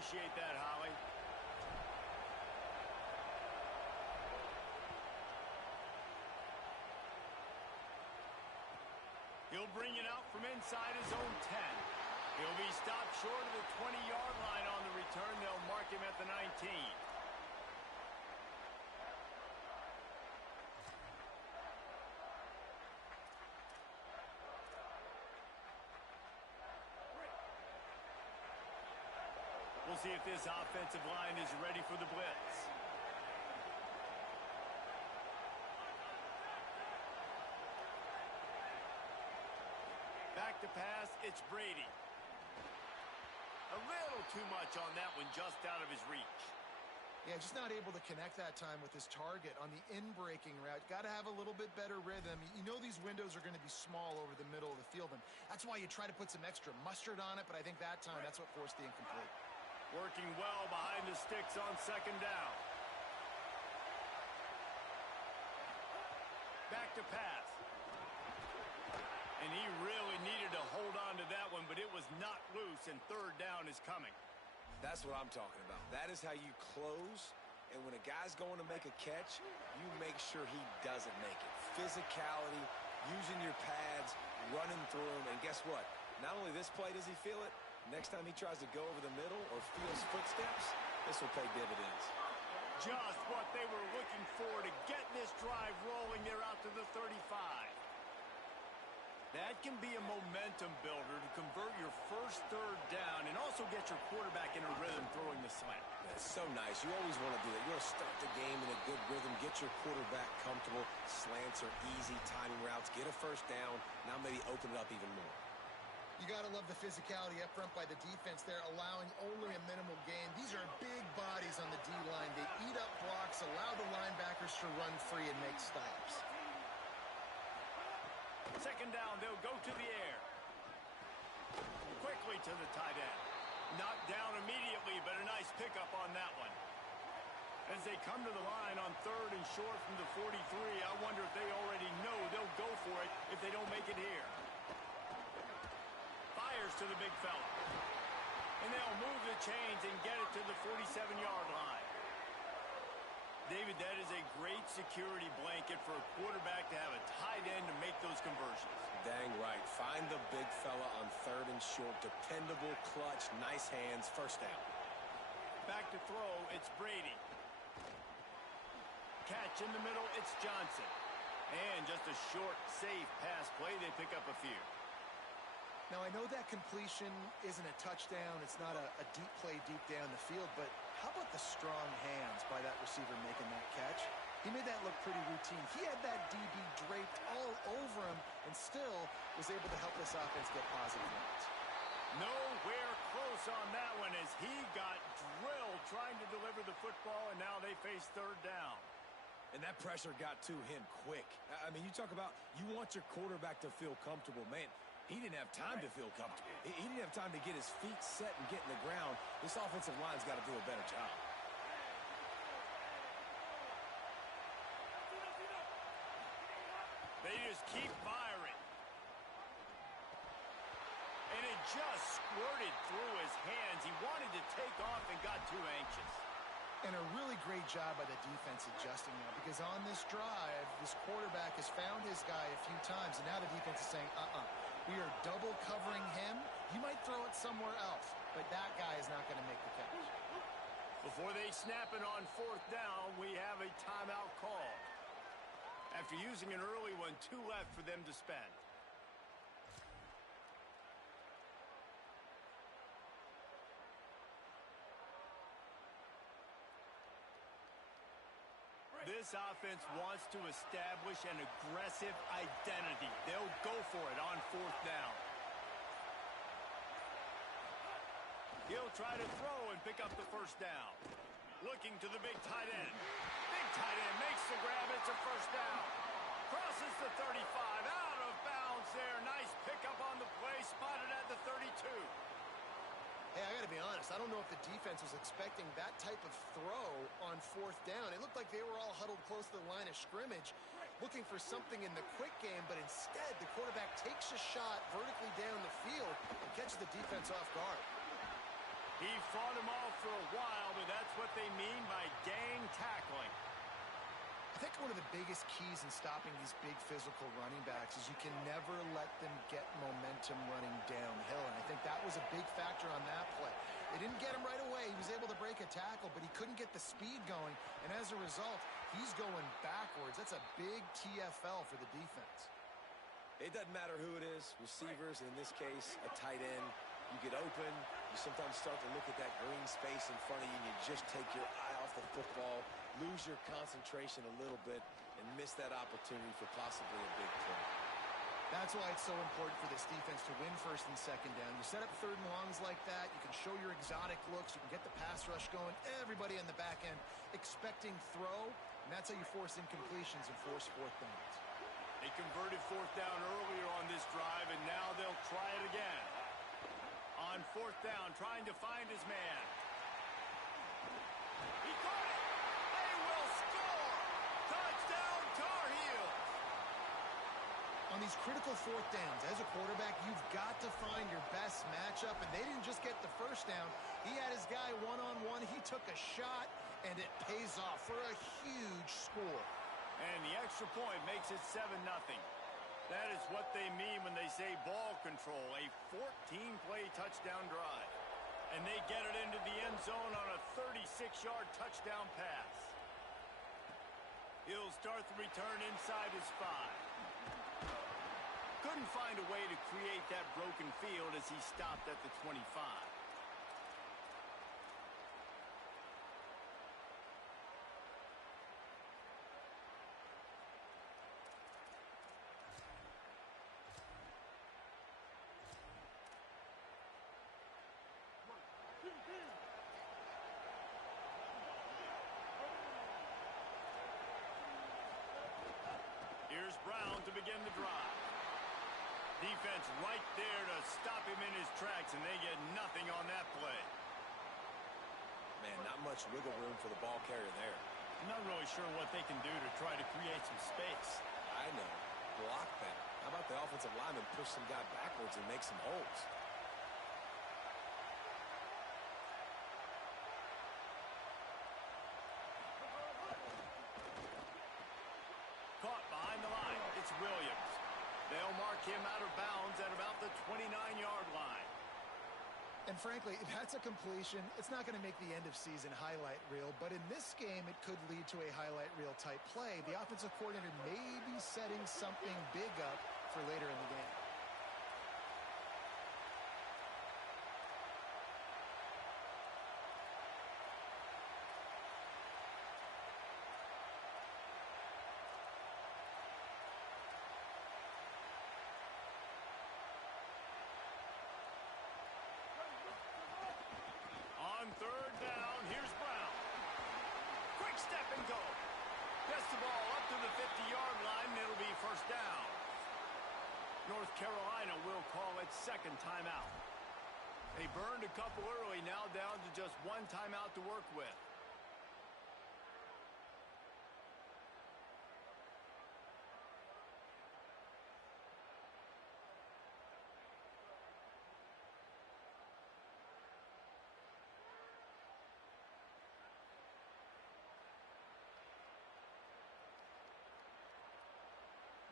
appreciate that, Holly. He'll bring it out from inside his own 10. He'll be stopped short of the 20-yard line on the return. They'll mark him at the 19. We'll see if this offensive line is ready for the blitz. Back to pass, it's Brady. A little too much on that one, just out of his reach. Yeah, just not able to connect that time with his target on the in-breaking route. Got to have a little bit better rhythm. You know these windows are going to be small over the middle of the field, and that's why you try to put some extra mustard on it, but I think that time that's what forced the incomplete. Working well behind the sticks on second down. Back to pass. And he really needed to hold on to that one, but it was not loose, and third down is coming. That's what I'm talking about. That is how you close, and when a guy's going to make a catch, you make sure he doesn't make it. Physicality, using your pads, running through him, and guess what? Not only this play does he feel it, next time he tries to go over the middle or feels footsteps, this will pay dividends. Just what they were looking for to get this drive rolling. They're out to the 35. That can be a momentum builder to convert your first third down and also get your quarterback in a rhythm throwing the slant. That's so nice. You always want to do that. You want to start the game in a good rhythm, get your quarterback comfortable. Slants are easy, timing routes, get a first down, now maybe open it up even more. You got to love the physicality up front by the defense there, allowing only a minimal gain. These are big bodies on the D-line. They eat up blocks, allow the linebackers to run free and make stops. Second down, they'll go to the air. Quickly to the tight end. Knocked down immediately, but a nice pickup on that one. As they come to the line on third and short from the 43, I wonder if they already know they'll go for it if they don't make it here. Fires to the big fella. And they'll move the chains and get it to the 47-yard line. David, that is a great security blanket for a quarterback to have a tight end to make those conversions. Dang right. Find the big fella on third and short. Dependable, clutch, nice hands, first down. Back to throw, it's Brady. Catch in the middle, it's Johnson. And just a short, safe pass play, they pick up a few. Now, I know that completion isn't a touchdown. It's not a deep play deep down the field, but how about the strong hands by that receiver making that catch? He made that look pretty routine. He had that DB draped all over him and still was able to help this offense get positive yards. Nowhere close on that one as he got drilled trying to deliver the football, and now they face third down. And that pressure got to him quick. I mean, you talk about you want your quarterback to feel comfortable. Man, he didn't have time to feel comfortable. He didn't have time to get his feet set and get in the ground. This offensive line's got to do a better job. They just keep firing. And it just squirted through his hands. He wanted to take off and got too anxious. And a really great job by the defense adjusting now, because on this drive, this quarterback has found his guy a few times, and now the defense is saying, we are double covering him. You might throw it somewhere else, but that guy is not going to make the catch. Before they snap it on fourth down, we have a timeout call. After using an early one, 2 left for them to spend. This offense wants to establish an aggressive identity. They'll go for it on fourth down. He'll try to throw and pick up the first down. Looking to the big tight end. Big tight end makes the grab. It's a first down. Crosses the 35. Out of bounds there. Nice pickup on the play. Spotted at the 32. Hey, I got to be honest. I don't know if the defense was expecting that type of throw on fourth down. It looked like they were all huddled close to the line of scrimmage, looking for something in the quick game, but instead the quarterback takes a shot vertically down the field and catches the defense off guard. He fought him off for a while, but that's what they mean by gang tackling. I think one of the biggest keys in stopping these big physical running backs is you can never let them get momentum running downhill, and I think that was a big factor on that play. They didn't get him right away. He was able to break a tackle, but he couldn't get the speed going, and as a result, he's going backwards. That's a big TFL for the defense. It doesn't matter who it is, receivers, in this case, a tight end. You get open, you sometimes start to look at that green space in front of you, and you just take your eye off the football, lose your concentration a little bit, and miss that opportunity for possibly a big play. That's why it's so important for this defense to win first and second down. You set up third and longs like that, you can show your exotic looks, you can get the pass rush going, everybody on the back end expecting throw, and that's how you force incompletions and force fourth downs. They converted fourth down earlier on this drive, and now they'll try it again. On fourth down, trying to find his man. He caught it! They will score! Touchdown, Tar Heels! On these critical fourth downs, as a quarterback, you've got to find your best matchup, and they didn't just get the first down. He had his guy one-on-one. He took a shot, and it pays off for a huge score. And the extra point makes it 7-0. That is what they mean when they say ball control, a 14-play touchdown drive. And they get it into the end zone on a 36-yard touchdown pass. He'll start the return inside his 5. Couldn't find a way to create that broken field as he stopped at the 25. Here's Brown to begin the drive. Defense right there to stop him in his tracks, and they get nothing on that play. Man, not much wiggle room for the ball carrier there. I'm not really sure what they can do to try to create some space. I know. Block that. How about the offensive lineman push some guy backwards and make some holes? Caught behind the line. It's Williams. They'll mark him out of bounds at about the 29-yard line. And frankly, if that's a completion, it's not going to make the end-of-season highlight reel. But in this game, it could lead to a highlight reel type play. The offensive coordinator may be setting something big up for later in the game. On third down, here's Brown. Quick step and go. Gets the ball up to the 50-yard line, and it'll be first down. North Carolina will call it second timeout. They burned a couple early, now down to just one timeout to work with.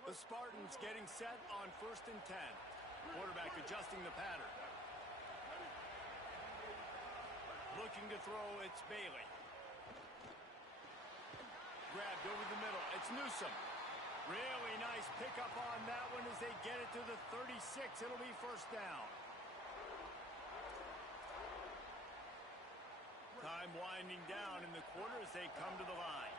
The Spartans getting set on 1st and 10. Quarterback adjusting the pattern. Looking to throw, it's Bailey. Grabbed over the middle, it's Newsom. Really nice pickup on that one as they get it to the 36. It'll be first down. Time winding down in the quarter as they come to the line.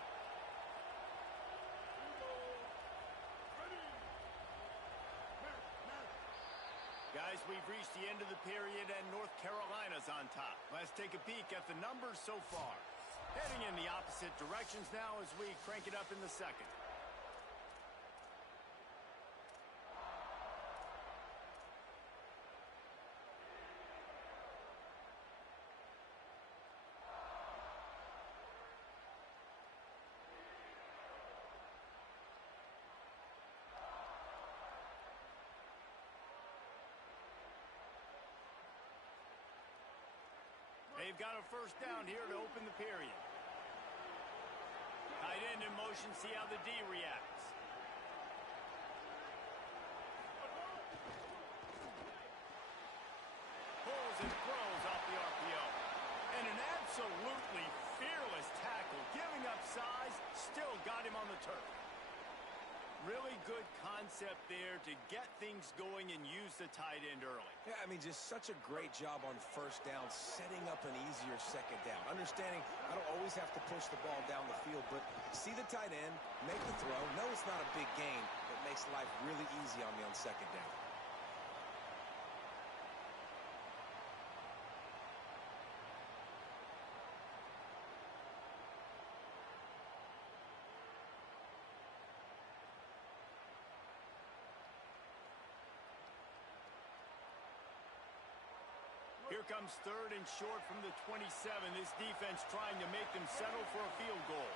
Guys, we've reached the end of the period, and North Carolina's on top. Let's take a peek at the numbers so far. Heading in the opposite directions now as we crank it up in the second. They've got a first down here to open the period. Tight end in motion, see how the D reacts. Pulls and throws off the RPO. And an absolutely fearless tackle. Giving up size, still got him on the turf. Really good concept there to get things going and use the tight end early. Yeah, I mean, just such a great job on first down, setting up an easier second down. Understanding I don't always have to push the ball down the field, but see the tight end, make the throw. No, it's not a big gain. It makes life really easy on me on second down. Here comes third and short from the 27. This defense trying to make them settle for a field goal.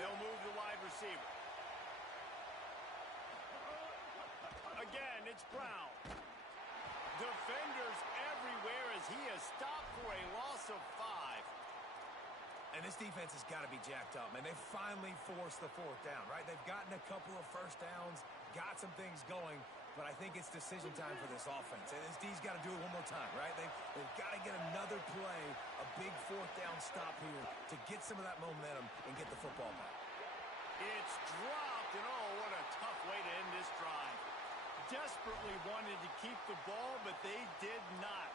They'll move the wide receiver. Again, it's Brown. Defenders everywhere as he is stopped for a loss of 5. And this defense has got to be jacked up, man. They finally forced the fourth down, right? They've gotten a couple of first downs, got some things going, but I think it's decision time for this offense. And this D's got to do it one more time, right? They've got to get another play, a big fourth down stop here to get some of that momentum and get the football back. It's dropped, and oh, what a tough way to end this drive. Desperately wanted to keep the ball, but they did not.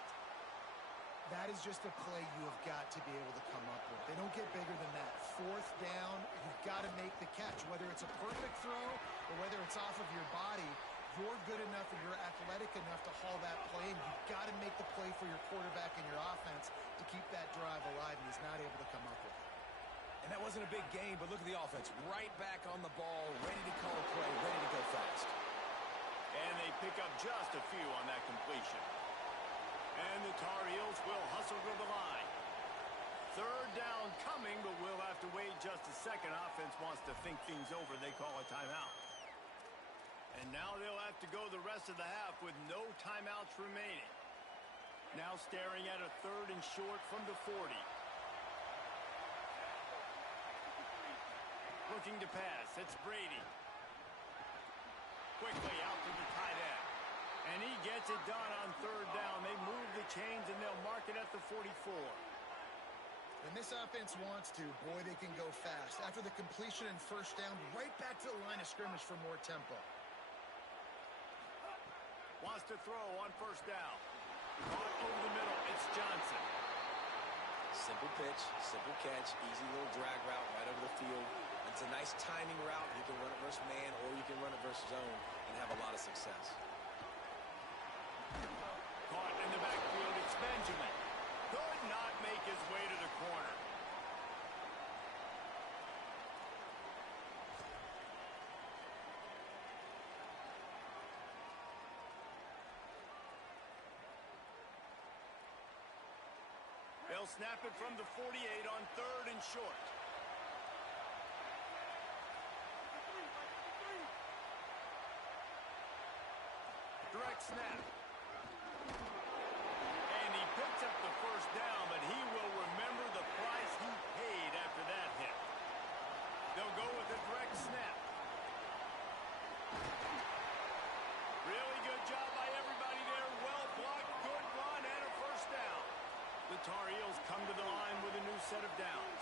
That is just a play you have got to be able to come up with. They don't get bigger than that. Fourth down, you've got to make the catch. Whether it's a perfect throw or whether it's off of your body, you're good enough and you're athletic enough to haul that play, and you've got to make the play for your quarterback and your offense to keep that drive alive, and he's not able to come up with it. And that wasn't a big gain, but look at the offense. Right back on the ball, ready to call a play, ready to go fast. And they pick up just a few on that completion. And the Tar Heels will hustle to the line. Third down coming, but we'll have to wait just a second. Offense wants to think things over. They call a timeout. And now they'll have to go the rest of the half with no timeouts remaining. Now staring at a third and short from the 40. Looking to pass. It's Brady. Quickly out to the tight end. And he gets it done on third down. They move the chains, and they'll mark it at the 44. When this offense wants to, boy, they can go fast. After the completion and first down, right back to the line of scrimmage for more tempo. Wants to throw on first down. Caught over the middle. It's Johnson. Simple pitch, simple catch, easy little drag route right over the field. It's a nice timing route. You can run it versus man, or you can run it versus zone and have a lot of success. Caught in the backfield, it's Benjamin. Could not make his way to the corner. They'll snap it from the 48 on third and short. Direct snap. And he picks up the first down, but he will remember the price he paid after that hit. They'll go with a direct snap. Really good job by everybody there. Well blocked, good run, and a first down. The Tar Heels come to the line with a new set of downs.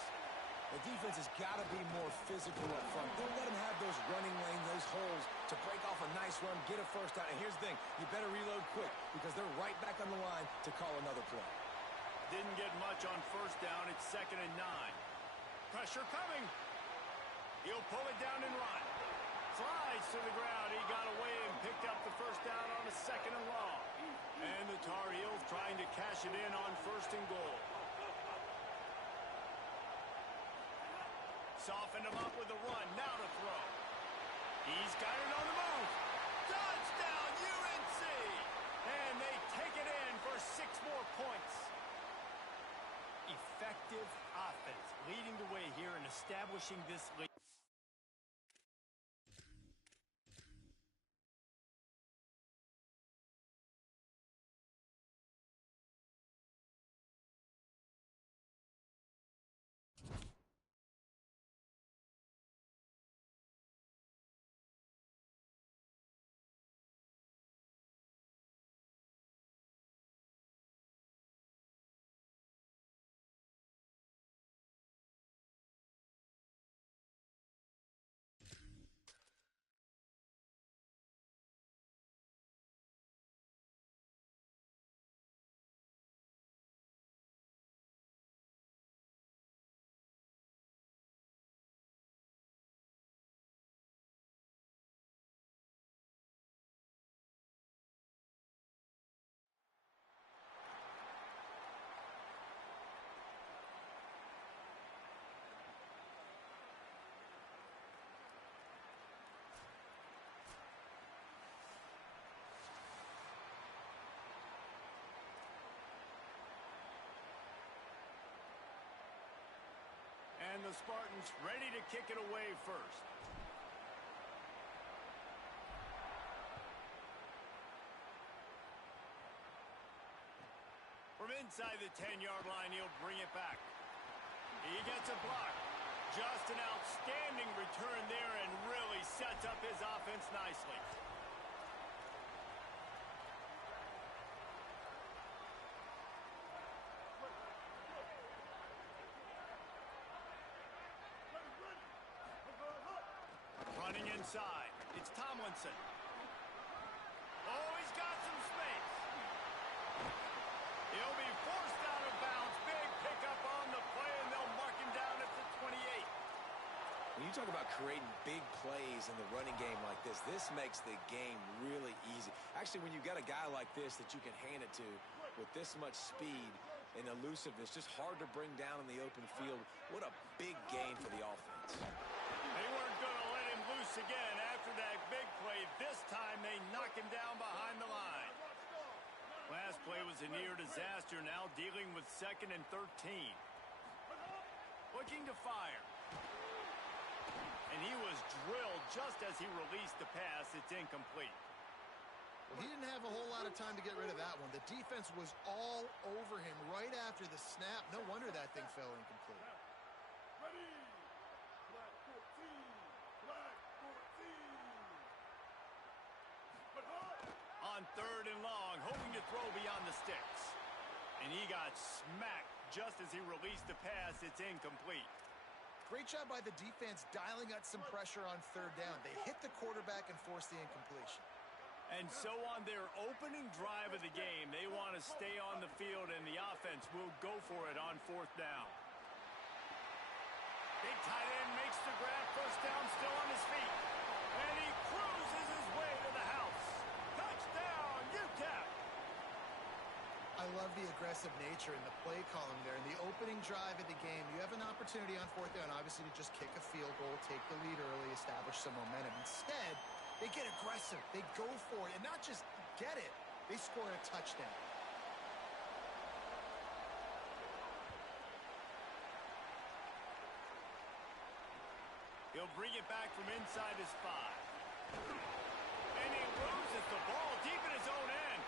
The defense has got to be more physical up front. Don't let them have those running lanes, those holes to break off a nice run, get a first down. And here's the thing, you better reload quick because they're right back on the line to call another play. Didn't get much on first down. It's 2nd and 9. Pressure coming. He'll pull it down and run. Slides to the ground. He got away and picked up the first down on a 2nd and long. And the Tar Heels trying to cash it in on 1st and goal. Softened him up with a run. Now to throw. He's got it on the move. Touchdown, UNC! And they take it in for 6 more points. Effective offense leading the way here in establishing this lead. And the Spartans ready to kick it away first. From inside the 10-yard line, he'll bring it back. He gets a block. Just an outstanding return there and really sets up his offense nicely. Running inside, it's Tomlinson. Oh, he's got some space. He'll be forced out of bounds. Big pickup on the play, and they'll mark him down at the 28. When you talk about creating big plays in the running game like this makes the game really easy. Actually, when you've got a guy like this that you can hand it to with this much speed and elusiveness, just hard to bring down in the open field, what a big gain for the offense. They weren't going to let him loose again after that big play. This time they knock him down behind the line. Last play was a near disaster, now dealing with 2nd and 13. Looking to fire. And he was drilled just as he released the pass. It's incomplete. Well, he didn't have a whole lot of time to get rid of that one. The defense was all over him right after the snap. No wonder that thing fell incomplete. Ready. Black 14. Black 14. On 3rd and long, hoping to throw beyond the sticks. And he got smacked just as he released the pass. It's incomplete. Great job by the defense dialing up some pressure on 3rd down. They hit the quarterback and forced the incompletion. And so on their opening drive of the game, they want to stay on the field, and the offense will go for it on 4th down. Big tight end makes the grab. First down, still on his feet. And he cruises his way to the house. Touchdown, Ncaa! I love the aggressive nature in the play column there. In the opening drive of the game, you have an opportunity on 4th down, obviously, to just kick a field goal, take the lead early, establish some momentum. Instead, they get aggressive. They go for it. And not just get it, they score a touchdown. He'll bring it back from inside his 5. And he loses the ball deep in his own end.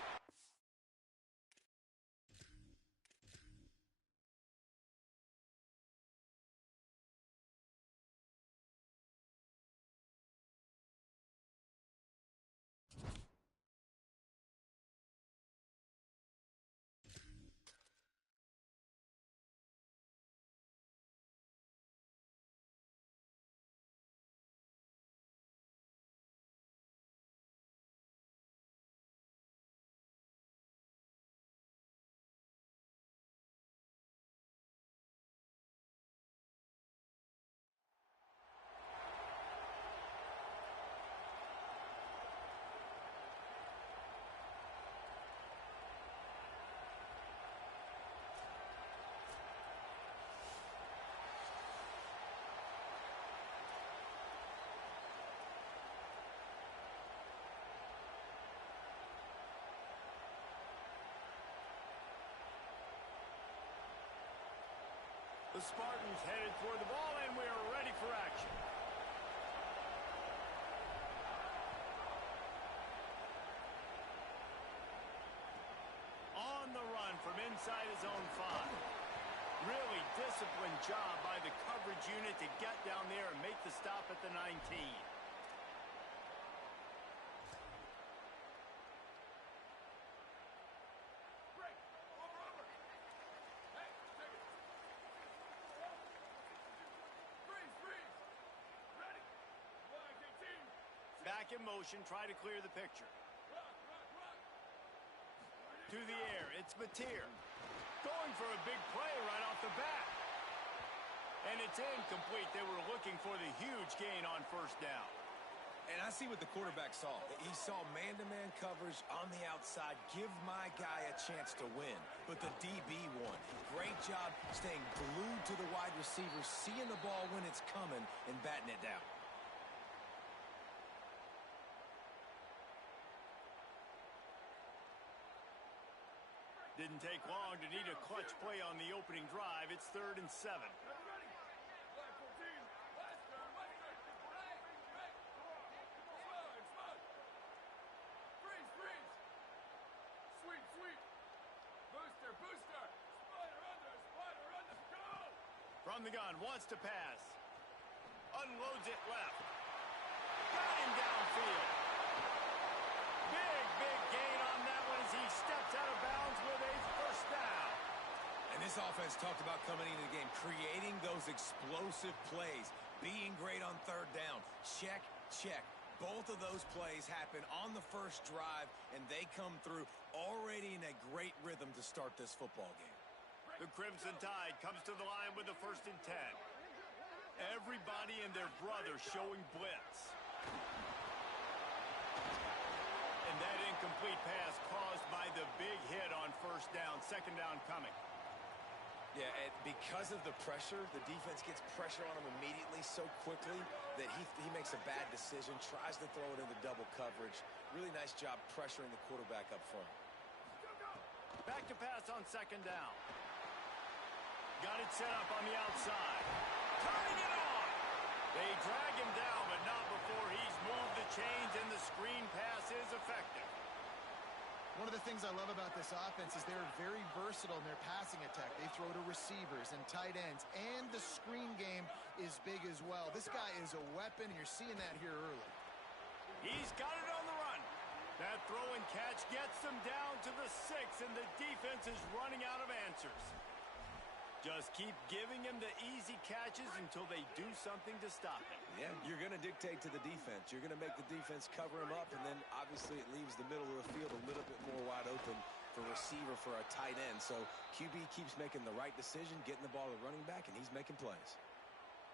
The Spartans headed toward the ball, and we are ready for action. On the run from inside his own 5. Really disciplined job by the coverage unit to get down there and make the stop at the 19. Back in motion, try to clear the picture. To the air, it's Mateer. Going for a big play right off the bat. And it's incomplete. They were looking for the huge gain on 1st down. And I see what the quarterback saw. He saw man-to-man coverage on the outside. Give my guy a chance to win. But the DB won. Great job staying glued to the wide receiver, seeing the ball when it's coming and batting it down. Didn't take long to need a clutch play on the opening drive. It's 3rd and 7. sweep. Booster, booster. Spider under, go! From the gun, wants to pass. Unloads it left. Got him downfield. Big gain on that one as he steps out of bounds with a first down. And this offense talked about coming into the game, creating those explosive plays, being great on third down. Check, check. Both of those plays happen on the first drive, and they come through already in a great rhythm to start this football game. The Crimson Tide comes to the line with the 1st and 10. Everybody and their brother showing blitz. And that incomplete pass caused by the big hit on first down, 2nd down coming. Yeah, and because of the pressure, the defense gets pressure on him immediately so quickly that he makes a bad decision, tries to throw it into double coverage. Really nice job pressuring the quarterback up front. Back to pass on 2nd down. Got it set up on the outside. Turning it on. They drag him down, but not before he's moved the chains, and the screen pass is effective. One of the things I love about this offense is they're very versatile in their passing attack. They throw to receivers and tight ends, and the screen game is big as well. This guy is a weapon, and you're seeing that here early. He's got it on the run. That throw and catch gets them down to the 6, and the defense is running out of answers. Just keep giving him the easy catches until they do something to stop him. Yeah, you're going to dictate to the defense. You're going to make the defense cover him up, and then obviously it leaves the middle of the field a little bit more wide open for receiver, for a tight end. So QB keeps making the right decision, getting the ball to the running back, and he's making plays.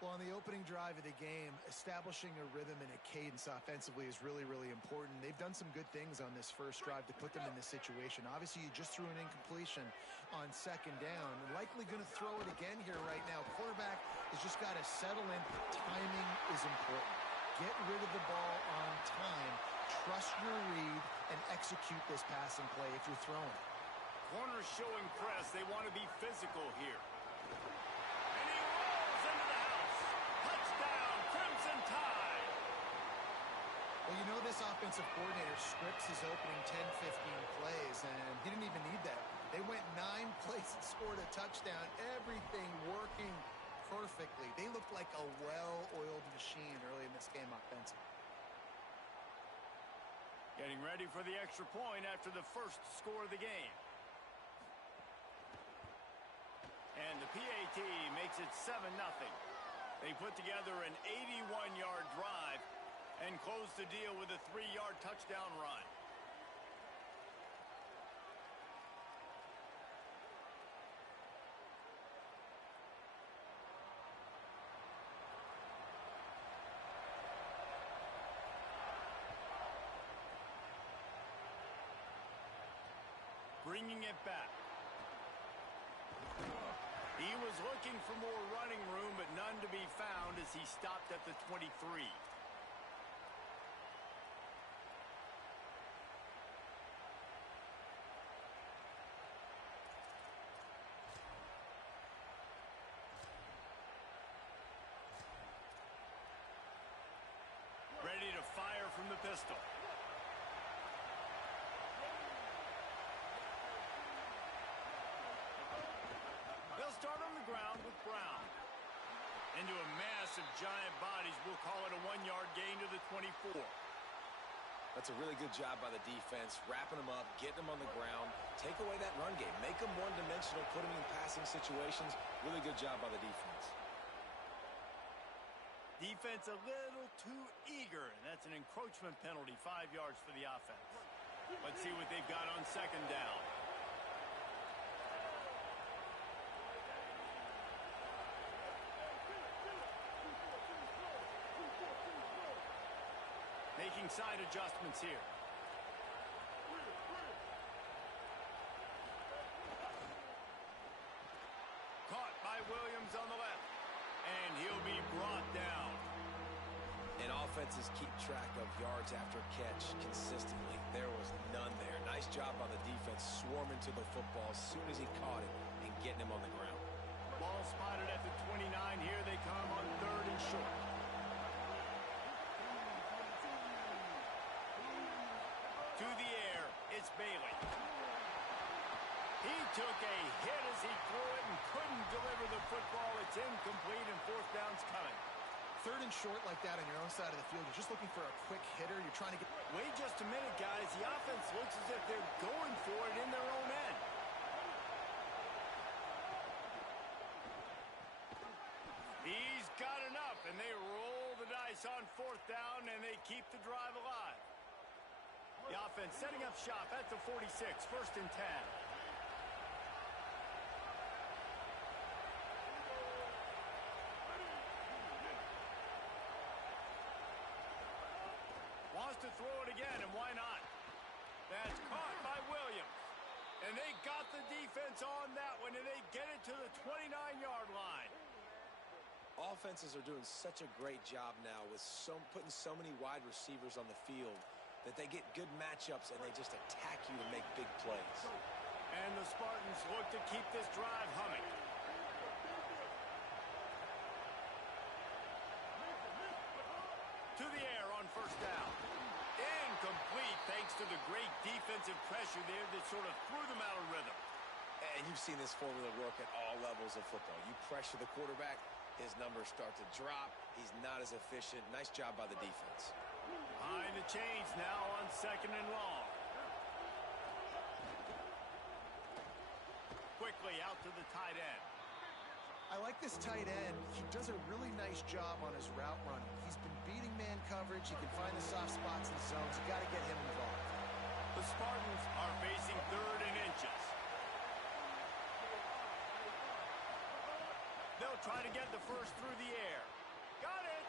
Well, on the opening drive of the game, establishing a rhythm and a cadence offensively is really, really important. They've done some good things on this first drive to put them in this situation. Obviously, you just threw an incompletion on 2nd down. Likely going to throw it again here right now. Quarterback has just got to settle in. Timing is important. Get rid of the ball on time. Trust your read and execute this passing play if you're throwing. Corners showing press. They want to be physical here. And he rolls into the house. Touchdown, Crimson Tide. Well, you know this offensive coordinator scripts his opening 10, 15 plays, and he didn't even need that. They went 9 plays and scored a touchdown. Everything working perfectly. They looked like a well-oiled machine early in this game offensively. Getting ready for the extra point after the first score of the game. And the PAT makes it 7-0. They put together an 81-yard drive and close the deal with a 3-yard touchdown run. Bringing it back. He was looking for more running room, but none to be found as he stopped at the 23. Ready to fire from the pistol. They'll start on the ground with Brown. Into a mass of giant bodies. We'll call it a 1-yard gain to the 24. That's a really good job by the defense, wrapping them up, getting them on the ground. Take away that run game. Make them one-dimensional, put them in passing situations. Really good job by the defense. Defense a little too eager, and that's an encroachment penalty, 5 yards for the offense. Let's see what they've got on 2nd down. Making side adjustments here. Caught by Williams on the left. And he'll be brought down. And offenses keep track of yards after catch consistently. There was none there. Nice job by the defense, swarming to the football as soon as he caught it and getting him on the ground. Ball spotted at the 29. Here they come on 3rd and short. To the air, it's Bailey. He took a hit as he threw it and couldn't deliver the football. It's incomplete and fourth down's coming. Third and short like that on your own side of the field. You're just looking for a quick hitter. You're trying to get... Wait just a minute, guys. The offense looks as if they're going for it in their own end. He's got enough, and they roll the dice on fourth down, and they keep the drive alive. The offense setting up shop at the 46, first and 10. Wants to throw it again, and why not? That's caught by Williams. And they got the defense on that one, and they get it to the 29-yard line. Offenses are doing such a great job now with putting so many wide receivers on the field that they get good matchups and they just attack you to make big plays. And the Spartans look to keep this drive humming. To the air on first down. Incomplete thanks to the great defensive pressure there that sort of threw them out of rhythm. And you've seen this formula work at all levels of football. You pressure the quarterback, his numbers start to drop. He's not as efficient. Nice job by the defense. Behind the chains now on second and long. Quickly out to the tight end. I like this tight end. He does a really nice job on his route running. He's been beating man coverage. He can find the soft spots in the zones. You got to get him involved. The Spartans are facing third and inches. They'll try to get the first through the air. Got it.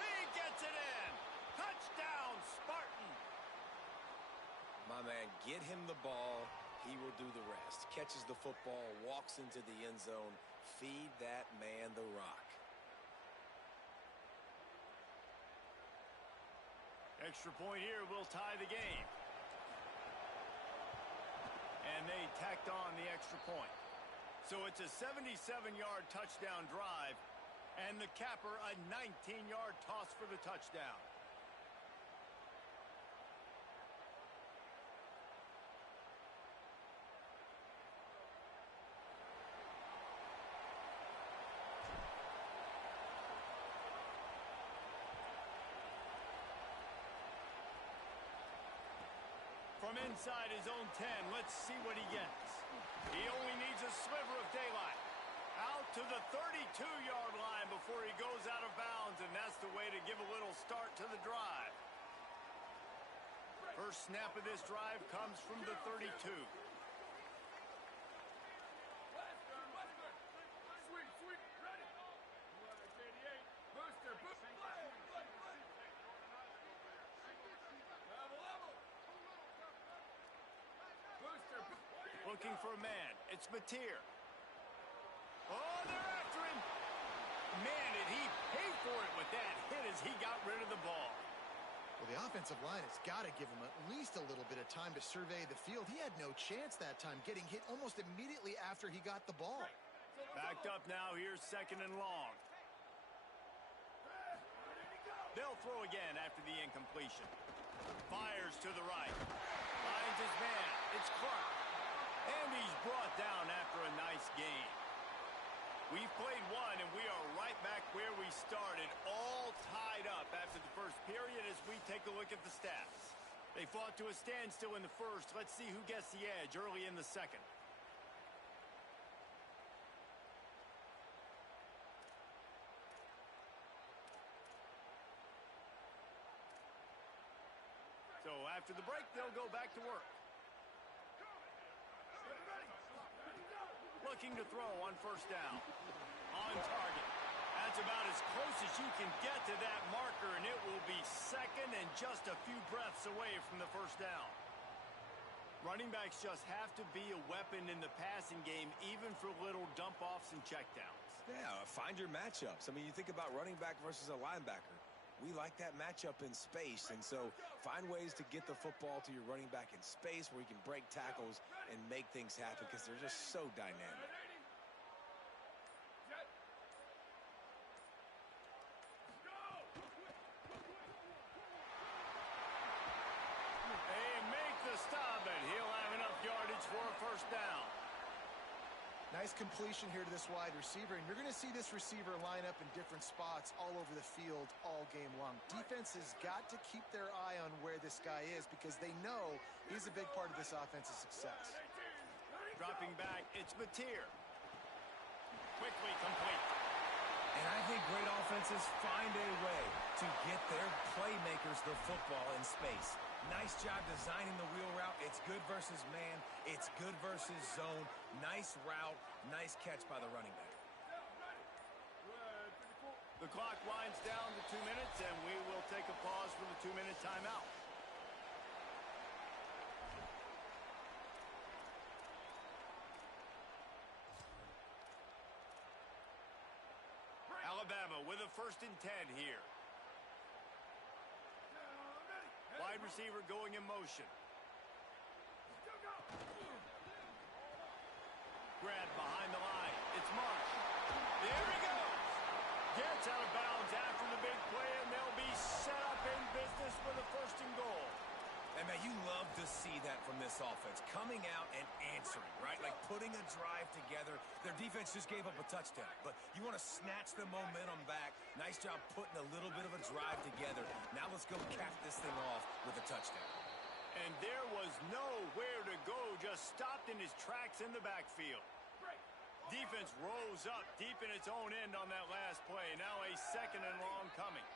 He gets it in. Touchdown, Spartan. My man, get him the ball. He will do the rest. Catches the football, walks into the end zone. Feed that man the rock. Extra point here will tie the game. And they tacked on the extra point. So it's a 77-yard touchdown drive, and the capper a 19-yard toss for the touchdown. From inside his own 10, let's see what he gets. He only needs a sliver of daylight. Out to the 32-yard line before he goes out of bounds, and that's the way to give a little start to the drive. First snap of this drive comes from the 32. Western. Sweep, ready. 1188. Booster. Level. Booster. Looking for a man. It's Mateer. Oh, they're after him. Man, did he pay for it with that hit as he got rid of the ball. Well, the offensive line has got to give him at least a little bit of time to survey the field. He had no chance that time, getting hit almost immediately after he got the ball. Backed up now. Here's second and long. They'll throw again after the incompletion. Fires to the right. Finds his man. It's Clark. And he's brought down after a nice gain. We've played one, and we are right back where we started, all tied up after the first period as we take a look at the stats. They fought to a standstill in the first. Let's see who gets the edge early in the second. So after the break, they'll go back to work. Looking to throw on first down. On target. That's about as close as you can get to that marker, and it will be second and just a few breaths away from the first down. Running backs just have to be a weapon in the passing game, even for little dump-offs and checkdowns. Yeah, find your matchups. I mean, you think about running back versus a linebacker. We like that matchup in space, and so find ways to get the football to your running back in space where he can break tackles and make things happen because they're just so dynamic. They make the stop, and he'll have enough yardage for a first down. Nice completion here to this wide receiver, and you're going to see this receiver line up in different spots all over the field all game long. Defense has got to keep their eye on where this guy is because they know he's a big part of this offense's success. Dropping back, it's Mateer. Quickly complete. And I think great offenses find a way to get their playmakers the football in space. Nice job designing the wheel route. It's good versus man. It's good versus zone. Nice route. Nice catch by the running back. The clock winds down to 2 minutes, and we will take a pause for the 2-minute timeout. Alabama with a 1st and 10 here. Wide receiver going in motion. Grab behind the line. It's Marsh. There he goes. Gets out of bounds after the big play, and they'll be set up in business with a 1st and goal. And, man, you love to see that from this offense. Coming out and answering, right? Like putting a drive together. Their defense just gave up a touchdown. But you want to snatch the momentum back. Nice job putting a little bit of a drive together. Now let's go cap this thing off with a touchdown. And there was nowhere to go. Just stopped in his tracks in the backfield. Defense rose up deep in its own end on that last play. Now a 2nd and long coming.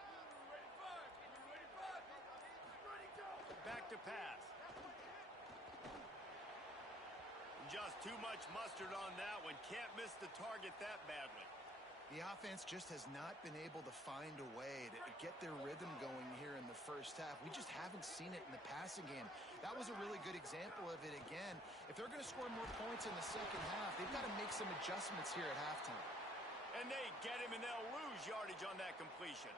Back to pass. Just too much mustard on that one. Can't miss the target that badly. The offense just has not been able to find a way to get their rhythm going here in the first half. We just haven't seen it in the passing game. That was a really good example of it again. If they're going to score more points in the second half, they've got to make some adjustments here at halftime. And they get him, and they'll lose yardage on that completion.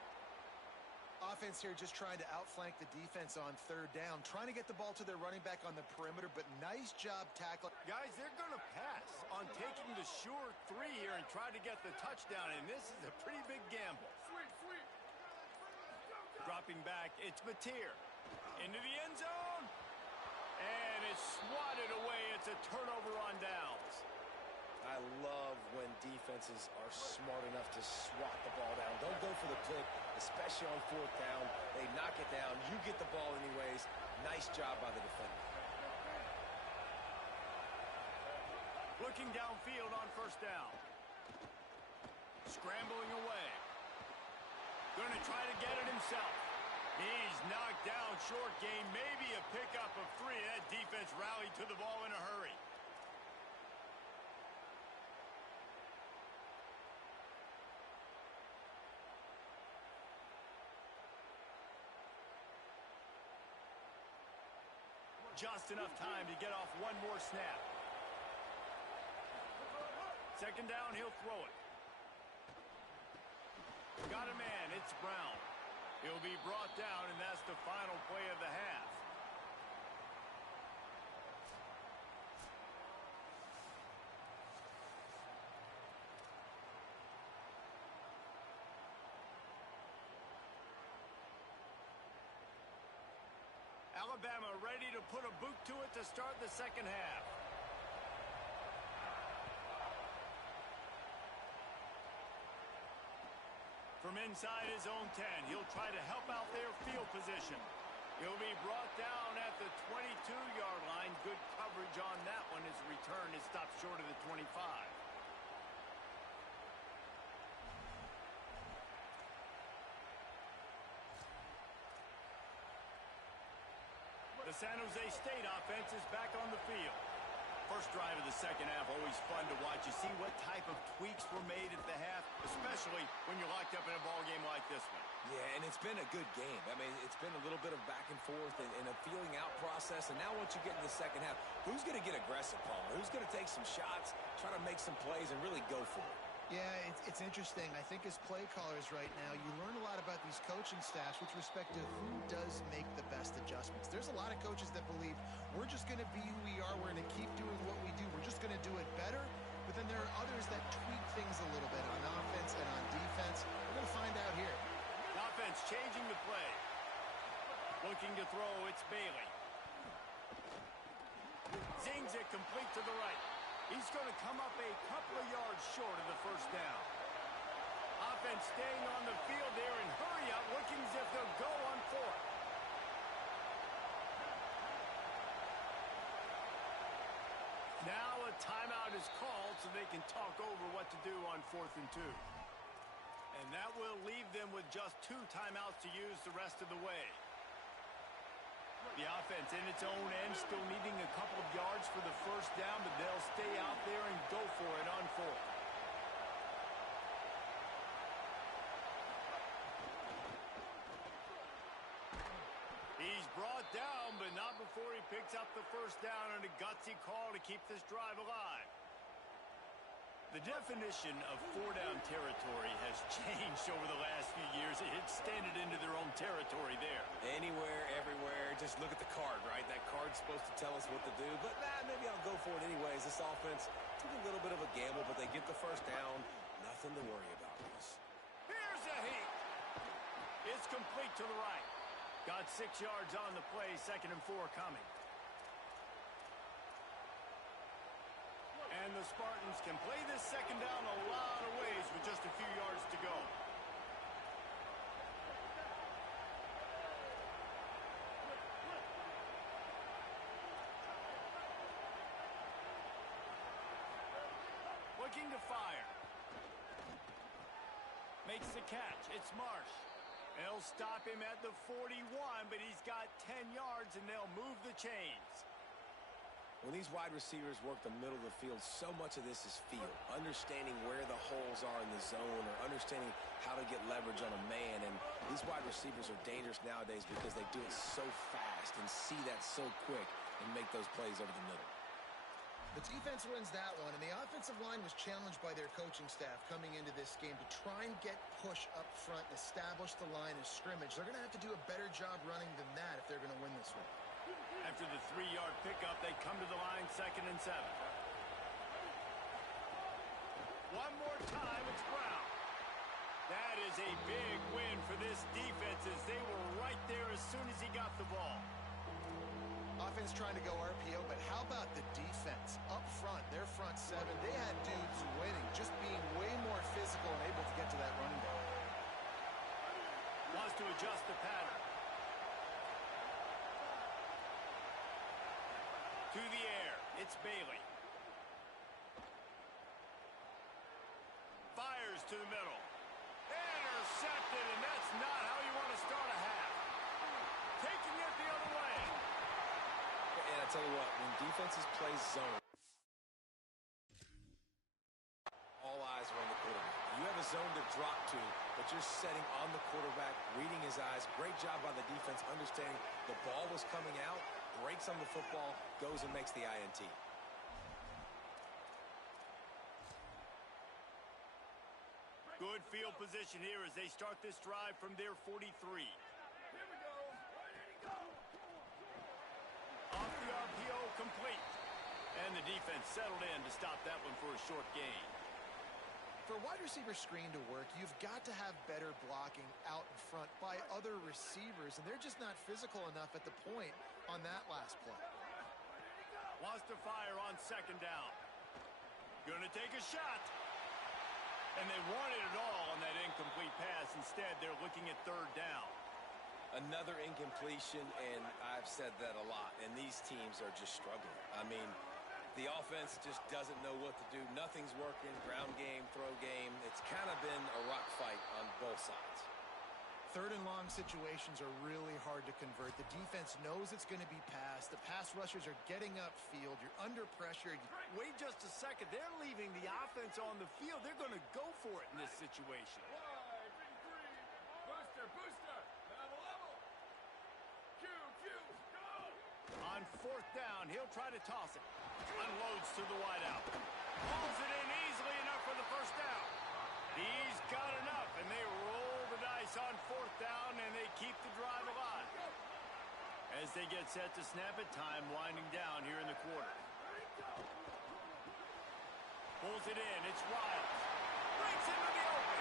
Offense here just trying to outflank the defense on 3rd down, trying to get the ball to their running back on the perimeter, but nice job tackling. Guys, they're going to pass on taking the sure 3 here and try to get the touchdown, and this is a pretty big gamble. Dropping back, it's Mateer. Into the end zone, and it's swatted away. It's a turnover on downs. I love when defenses are smart enough to swat the ball down. Don't go for the pick, especially on 4th down. They knock it down. You get the ball anyways. Nice job by the defender. Looking downfield on 1st down. Scrambling away. Going to try to get it himself. He's knocked down short gain. Maybe a pickup of 3. That defense rallied to the ball in a hurry. Just enough time to get off one more snap. 2nd down, he'll throw it. Got a man, it's Brown. He'll be brought down, and that's the final play of the half. Alabama ready to put a boot to it to start the second half. From inside his own 10, he'll try to help out their field position. He'll be brought down at the 22-yard line. Good coverage on that one. His return is stopped short of the 25. The San Jose State offense is back on the field. First drive of the second half, always fun to watch. You see what type of tweaks were made at the half, especially when you're locked up in a ball game like this one. Yeah, and it's been a good game. I mean, it's been a little bit of back and forth and a feeling out process. And now once you get in the second half, who's going to get aggressive, Palmer? Who's going to take some shots, try to make some plays, and really go for it? Yeah, it's interesting. I think as play callers right now, you learn a lot about these coaching staffs with respect to who does make the best adjustments. There's a lot of coaches that believe we're just going to be who we are. We're going to keep doing what we do. We're just going to do it better. But then there are others that tweak things a little bit on offense and on defense. We're going to find out here. Offense changing the play. Looking to throw, it's Bailey. Zings it complete to the right. He's going to come up a couple of yards short of the first down. Offense staying on the field there and hurry up, looking as if they'll go on fourth. Now a timeout is called so they can talk over what to do on 4th and 2. And that will leave them with just 2 timeouts to use the rest of the way. The offense in its own end still needing a couple of yards for the first down, but they'll stay out there and go for it on 4th. He's brought down, but not before he picks up the first down on a gutsy call to keep this drive alive. The definition of 4-down territory has changed over the last few years. It extended into their own territory there. Anywhere, everywhere. Just look at the card, right? That card's supposed to tell us what to do. But maybe I'll go for it anyways. This offense took a little bit of a gamble, but they get the first down. Nothing to worry about, Reese. Here's a heat. It's complete to the right. Got 6 yards on the play. 2nd and 4 coming. And the Spartans can play this second down a lot of ways with just a few yards to go. Looking to fire. Makes the catch. It's Marsh. They'll stop him at the 41, but he's got 10 yards, and they'll move the chains. When these wide receivers work the middle of the field, so much of this is feel. Understanding where the holes are in the zone or understanding how to get leverage on a man. And these wide receivers are dangerous nowadays because they do it so fast and see that so quick and make those plays over the middle. The defense wins that one, and the offensive line was challenged by their coaching staff coming into this game to try and get push up front and establish the line of scrimmage. They're going to have to do a better job running than that if they're going to win this one. After the 3-yard pickup, they come to the line 2nd and 7. One more time, it's Brown. That is a big win for this defense as they were right there as soon as he got the ball. Offense trying to go RPO, but how about the defense? Up front, their front 7, they had dudes winning, just being way more physical and able to get to that running back. Wants to adjust the pattern. To the air, it's Bailey. Fires to the middle. Intercepted, and that's not how you want to start a half. Taking it the other way. And I tell you what, when defenses play zone, all eyes are on the quarterback. You have a zone to drop to, but you're setting on the quarterback, reading his eyes. Great job by the defense, understanding the ball was coming out, breaks on the football, goes and makes the INT. Good field position here as they start this drive from their 43. Here we go. Ready to go. Off the RPO, complete. And the defense settled in to stop that one for a short gain. For a wide receiver screen to work, you've got to have better blocking out in front by other receivers, and they're just not physical enough at the point on that last play. Wants to fire on 2nd down. Gonna take a shot. And they wanted it all on that incomplete pass. Instead, they're looking at 3rd down. Another incompletion, and I've said that a lot, and these teams are just struggling. I mean, the offense just doesn't know what to do. Nothing's working. Ground game, throw game. It's kind of been a rock fight on both sides. 3rd and long situations are really hard to convert. The defense knows it's going to be passed. The pass rushers are getting upfield. You're under pressure. Wait just a second. They're leaving the offense on the field. They're going to go for it in this situation. Wide, big 3. Booster, booster. Level. Q, go. On 4th down, he'll try to toss it. Unloads to the wideout. Pulls it in easily enough for the first down. He's got enough, and they roll the dice on 4th down, and they keep the drive alive. As they get set to snap it, time winding down here in the quarter. Pulls it in. It's Riles. Breaks into the open.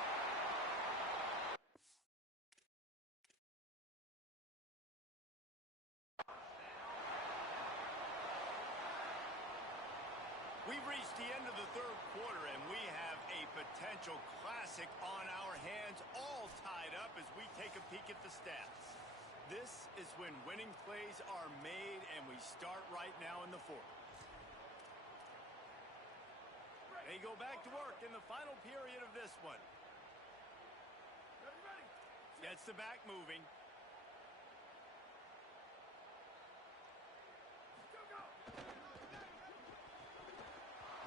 We've reached the end of the third quarter, and we have a potential classic on our hands, all tied up as we take a peek at the stats. This is when winning plays are made, and we start right now in the fourth. They go back to work in the final period of this one. Ready. Gets the back moving. Go.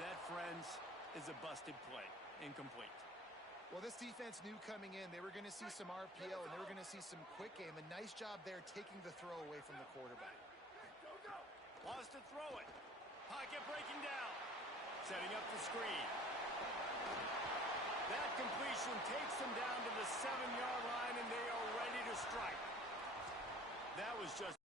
That, friends, is a busted play. Incomplete. Well, this defense knew coming in they were going to see some RPO and they were going to see some quick game. A nice job there taking the throw away from the quarterback. Go. Wants to throw it. Pocket breaking down. Setting up the screen. That completion takes them down to the 7-yard line, and they are ready to strike. That was just